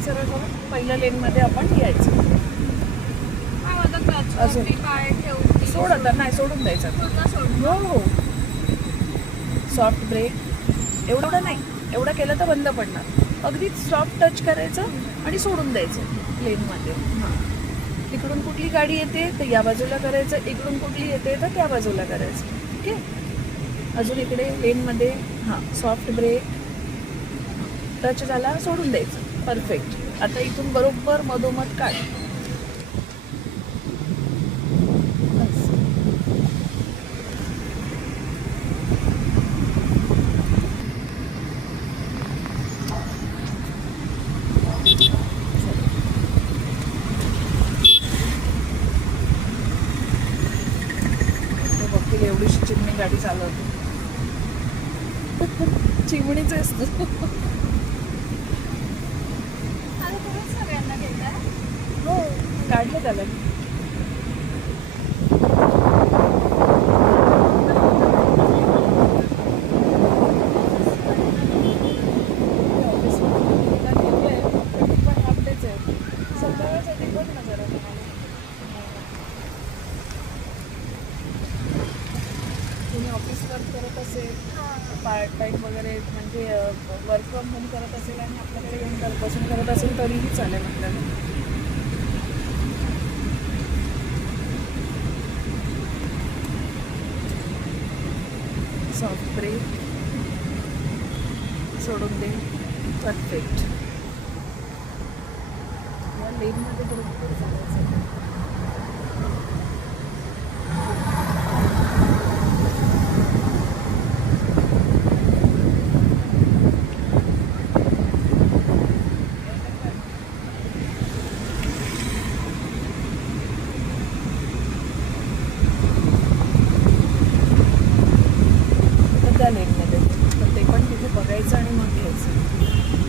परत सरळ जाऊन पहिल्या लेनमध्ये आपण यायचं. अजून सोड आता, नाही सोडून द्यायचं. हो हो, सॉफ्ट ब्रेक एवढं नाही, एवढं केलं तर बंद पडणार. अगदीच सॉफ्ट टच करायचं आणि सोडून द्यायचं लेनमध्ये. हां, इकडून कुठली गाडी येते तर या बाजूला करायचं, इकडून कुठली येते तर त्या बाजूला करायचं. ओके, अजून इकडे लेनमध्ये. हां, सॉफ्ट ब्रेक, टच झाला सोडून द्यायचं. परफेक्ट. आता इथून बरोबर मधोमध काढ. बघतील एवढीशी चिमणी गाडी चालवते. चिमणीच असतं. हो, काढलं त्याला. ऑफिस वर्क करत असेल, पार्ट टाईम वगैरे म्हणजे वर्क फ्रॉम होम करत असेल आणि आपल्याकडे येऊन बसून करत असेल तरीही चालेल आपल्याला. सॉफ्ट ब्रेक सोडून दे. परफेक्ट. या लेनमध्ये बरोबर चालायचं. त्या लेनमध्ये तर ते पण तिथे बघायचं आणि मग घ्यायचं.